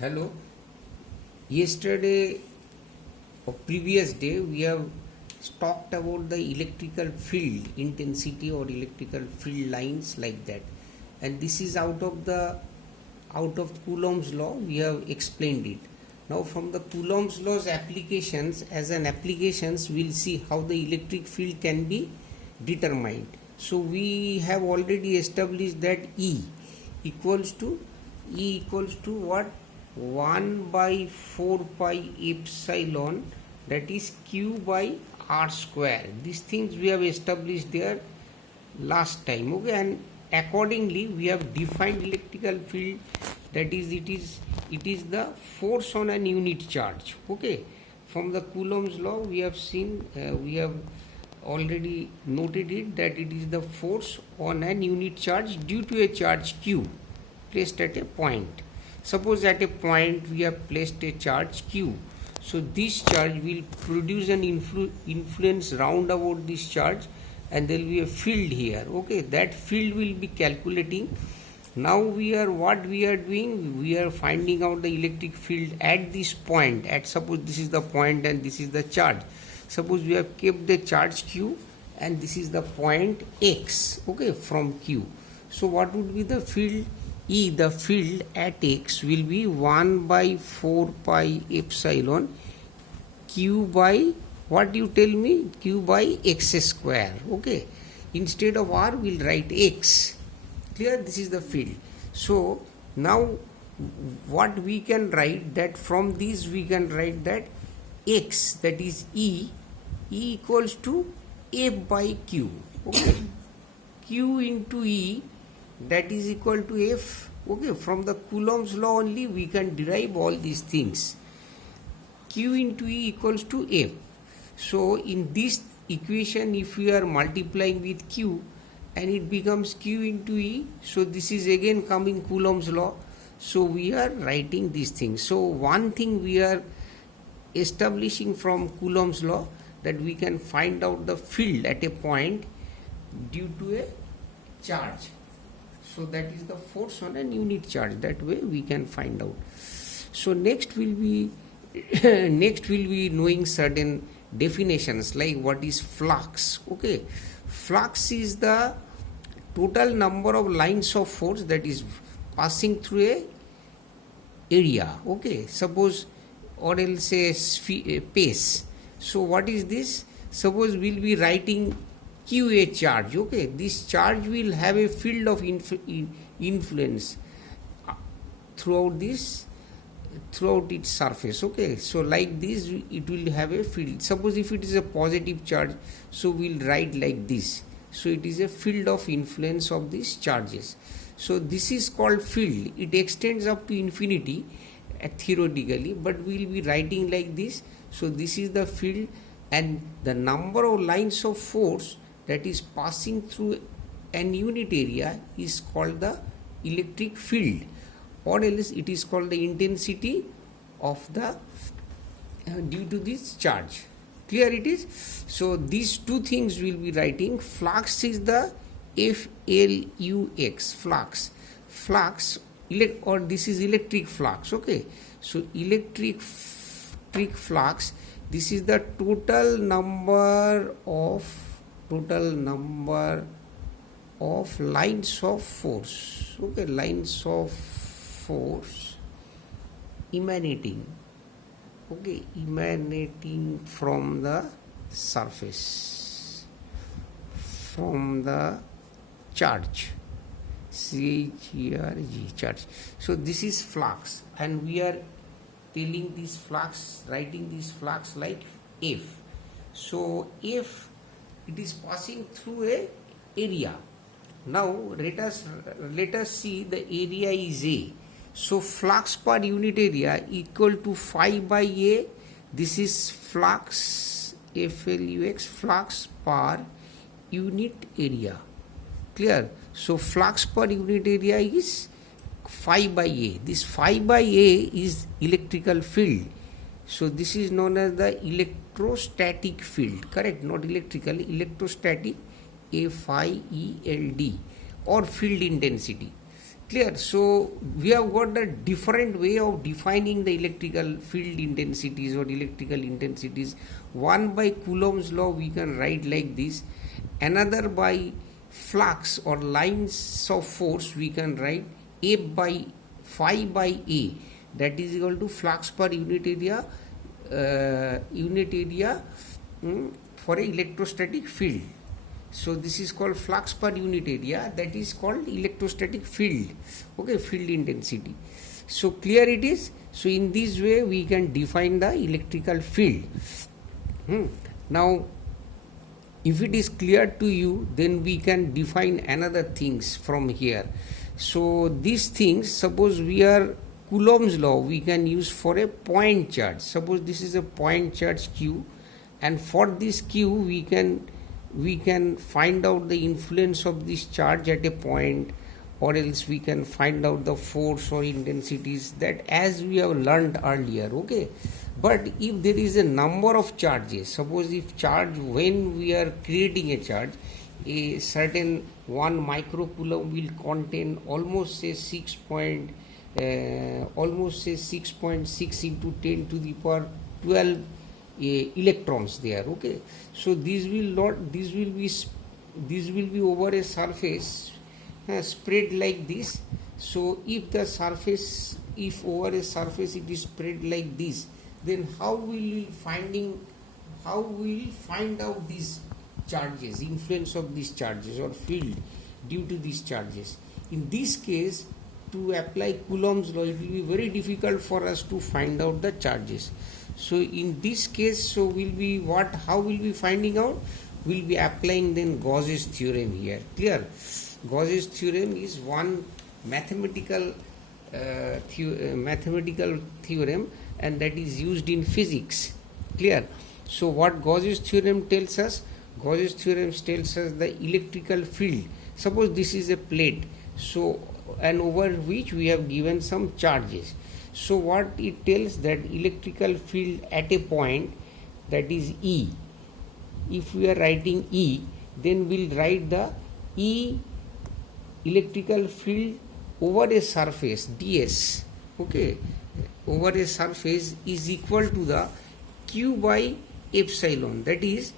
Hello. Yesterday or previous day we have talked about the electrical field intensity or electrical field lines like that, and this is out of Coulomb's law. We have explained it. Now from the Coulomb's law's applications, as an applications we'll see how the electric field can be determined. So we have already established that equals to what? 1 by 4 pi epsilon, that is q by r square. These things we have established there last time, okay, and accordingly we have defined electrical field, that is it is the force on an unit charge. Okay, from the Coulomb's law we have seen, we have already noted it, that it is the force on an unit charge due to a charge q placed at a point. Suppose at a point we have placed a charge q, so this charge will produce an influence round about this charge, and there will be a field here. Okay, that field will be calculating. Now what we are doing, we are finding out the electric field at this point. At suppose this is the point and this is the charge. Suppose we have kept the charge q and this is the point x, okay, from q. So what would be the field? The field at x will be 1 by 4 pi epsilon q by, what you tell me, q by x square. Okay, instead of r we'll write x. Clear? This is the field. So now what we can write, that from this we can write that x, that is e equals to f by q. Okay, q into e, that is equal to f. Okay, from the Coulomb's law only we can derive all these things. Q into E equals to f. So in this equation, if we are multiplying with q and it becomes q into E, so this is again coming Coulomb's law. So we are writing these things. So one thing we are establishing from Coulomb's law, that we can find out the field at a point due to a charge. So that is the force on an unit charge. That way we can find out. So next will be knowing certain definitions, like what is flux. Okay, flux is the total number of lines of force that is passing through a area. Okay, suppose, or else a pace. So what is this? Suppose we'll be writing qa charge. Okay, this charge will have a field of influence throughout its surface. Okay, so like this it will have a field. Suppose if it is a positive charge, so we'll write like this. So it is a field of influence of these charges. So this is called field. It extends up to infinity theoretically, but we'll be writing like this. So this is the field, and the number of lines of force that is passing through an unit area is called the electric field, or else it is called the intensity of the due to this charge. Clear it is? So these two things will be writing. Flux is the flux, or this is electric flux. Okay, so electric flux, this is the total number of lines of force. Okay, lines of force emanating from the surface, from the charge, charge. So this is flux, and we are telling this flux, writing this flux like f. So if it is passing through a area. Now let us see the area is A. So flux per unit area equal to phi by A. This is flux, flux, flux per unit area. Clear? So flux per unit area is phi by A. This phi by A is electrical field. So this is known as the electrostatic field. Correct? Not electrical, electrostatic, FIELD, or field intensity. Clear? So we have got a different way of defining the electrical field intensities or electrical intensities. One by Coulomb's law we can write like this. Another by flux or lines of force we can write A by phi by A, that is equal to flux per unit area for an electrostatic field. So this is called flux per unit area, that is called electrostatic field, okay, field intensity. So clear it is. So in this way we can define the electrical field. Now if it is clear to you, then we can define another things from here. So these things, suppose we are Coulomb's law we can use for a point charge. Suppose this is a point charge Q, and for this Q we can find out the influence of this charge at a point, or else we can find out the force or intensities, that as we have learned earlier, okay. But if there is a number of charges, suppose if charge, when we are creating a charge, a certain 1 microcoulomb will contain almost say 6.6 into 10 to the power 12 electrons there, okay. So this will be over a surface spread like this. So if over a surface it is spread like this, then how will we find out these charges, influence of these charges or field due to these charges? In this case, to apply Coulomb's law, it will be very difficult for us to find out the charges. So in this case, so how will we finding out? We'll be applying then Gauss's theorem here. Clear? Gauss's theorem is one mathematical theorem, and that is used in physics. Clear? So what Gauss's theorem tells us? Gauss's theorem tells us the electrical field. Suppose this is a plate, so and over which we have given some charges. So what it tells, that electrical field at a point, that is E. If we are writing E, then we'll write the E electrical field over a surface ds, okay, over a surface is equal to the Q by epsilon, that is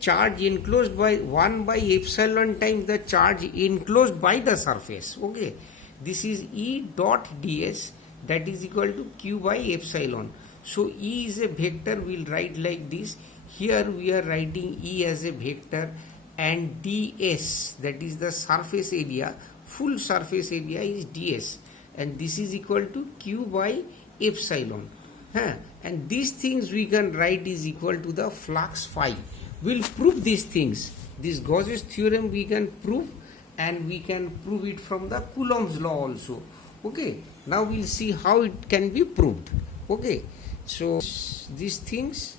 charge enclosed by 1 by epsilon times the charge enclosed by the surface, okay. This is E dot ds, that is equal to Q by epsilon. So E is a vector, we'll write like this. Here we are writing E as a vector, and ds, that is the surface area, full surface area is ds, and this is equal to Q by epsilon. And these things we can write is equal to the flux phi. We'll prove these things. This Gauss's theorem we can prove, and we can prove it from the Coulomb's law also. Okay, now we'll see how it can be proved. Okay, so these things,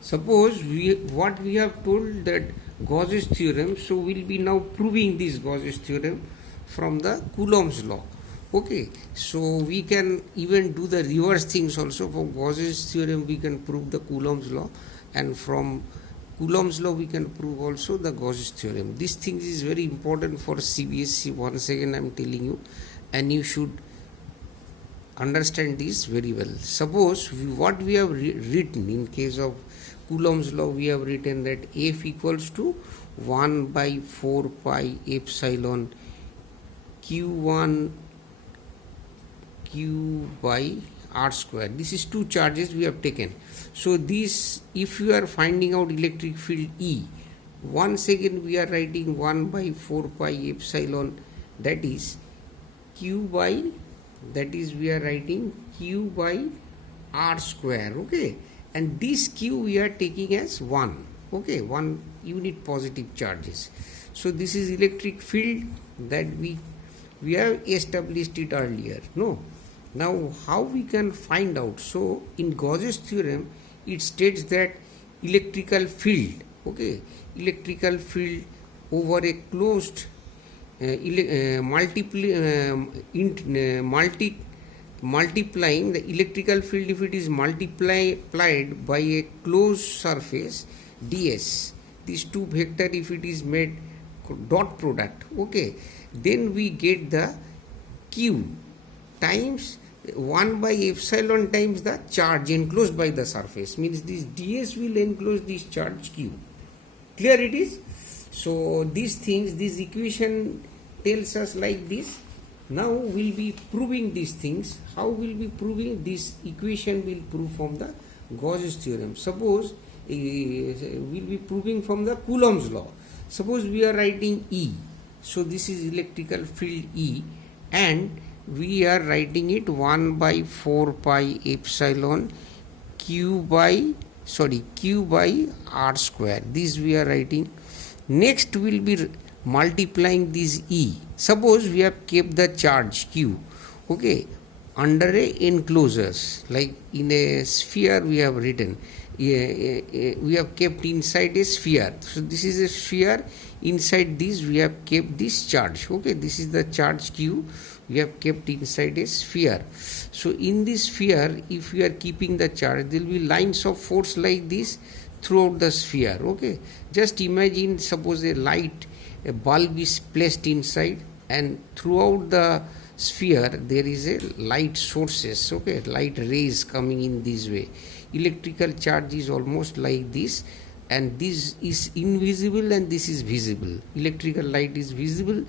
suppose what we have told, that Gauss's theorem, so we'll be now proving this Gauss's theorem from the Coulomb's law. Okay, so we can even do the reverse things also. For Gauss's theorem we can prove the Coulomb's law, and from Coulomb's law we can prove also the Gauss's theorem. This thing is very important for CBSE. Once again I am telling you, and you should understand this very well. Suppose what we have written in case of Coulomb's law, we have written that F equals to 1 by 4 pi epsilon Q1 Q by R square. This is two charges we have taken. So this, if you are finding out electric field E, once again we are writing 1 by 4 pi epsilon, that is Q by, that is we are writing Q by R square, okay, and this Q we are taking as 1, okay, 1 unit positive charges. So this is electric field that we have established it earlier. No, now how we can find out? So in Gauss's theorem it states that electrical field, okay, electrical field over a closed multiplying the electrical field, if it is multiplied by a closed surface ds, these two vector if it is made dot product, okay, then we get the q times 1 by epsilon times the charge enclosed by the surface, means this ds will enclose this charge q. Clear it is? So these things, this equation tells us like this. Now we'll be proving these things. How will be proving? This equation will prove from the Gauss theorem. Suppose we'll be proving from the Coulomb's law. Suppose we are writing E. So this is electrical field E, and we are writing it 1 by 4 pi epsilon q by r square. This we are writing. Next we'll be multiplying this E. Suppose we have kept the charge q, okay, under a enclosures, like in a sphere we have written, we have kept inside a sphere. So this is a sphere. Inside this we have kept this charge, okay, this is the charge q we have kept inside a sphere. So in this sphere, if we are keeping the charge, there will be lines of force like this throughout the sphere, okay. Just imagine, suppose a bulb is placed inside, and throughout the sphere there is a light sources, okay, light rays coming in this way. Electrical charge is almost like this, and this is invisible and this is visible. Electrical light is visible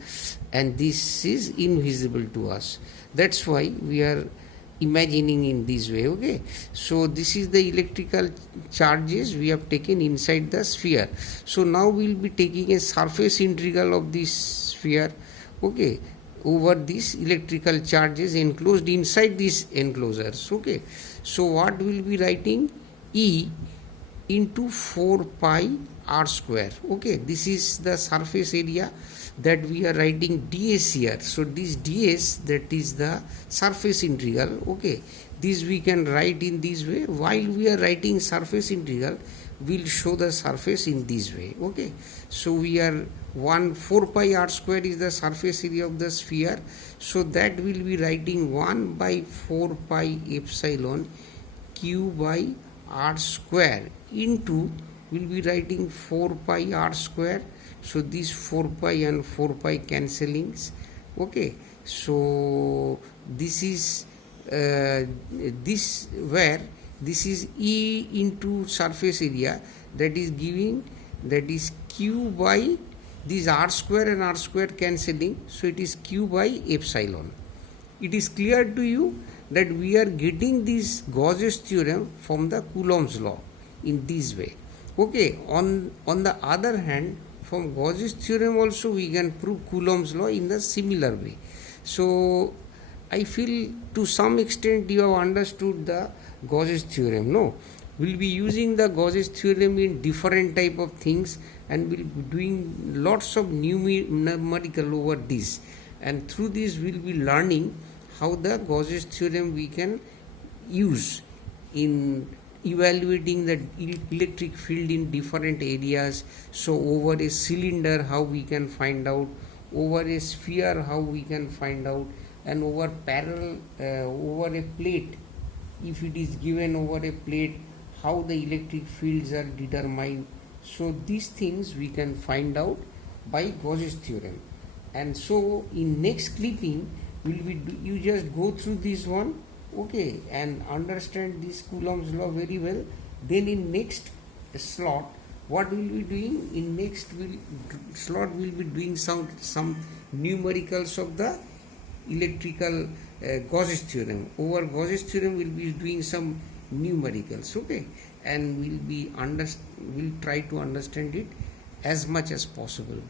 and this is invisible to us. That's why we are imagining in this way, okay. So this is the electrical charges we have taken inside the sphere. So now we'll be taking a surface integral of this sphere, okay, over these electrical charges enclosed inside these enclosures, okay. So what will be writing? E into 4 pi r square, okay. This is the surface area that we are writing ds here. So this ds, that is the surface integral, okay. This we can write in this way. While we are writing surface integral, we'll show the surface in this way, okay. So we are 4 pi r square is the surface area of the sphere. So that will be writing 1 by 4 pi epsilon q by r square into, will be writing 4 pi r square. So this 4 pi and 4 pi cancellings, okay. So this is this where this is E into surface area, that is giving, that is q by this r square and r square cancelling. So it is q by epsilon. It is clear to you that we are getting this Gauss theorem from the Coulomb's law in this way, okay. On the other hand, from Gauss theorem also we can prove Coulomb's law in the similar way. So I feel to some extent you have understood the Gauss theorem. No, we'll be using the Gauss theorem in different type of things, and we'll be doing lots of numerical over this, and through this we'll be learning how the Gauss theorem we can use in evaluating the electric field in different areas. So over a cylinder how we can find out, over a sphere how we can find out, and over parallel over a plate, if it is given over a plate, how the electric fields are determined. So these things we can find out by Gauss theorem. And so in next clipping you just go through this one, okay, and understand this Coulomb's law very well. Then in next slot, what will be doing? In next slot we'll be doing some numericals of the electrical Gauss theorem. Over Gauss theorem we'll be doing some numericals, okay, and we'll try to understand it as much as possible.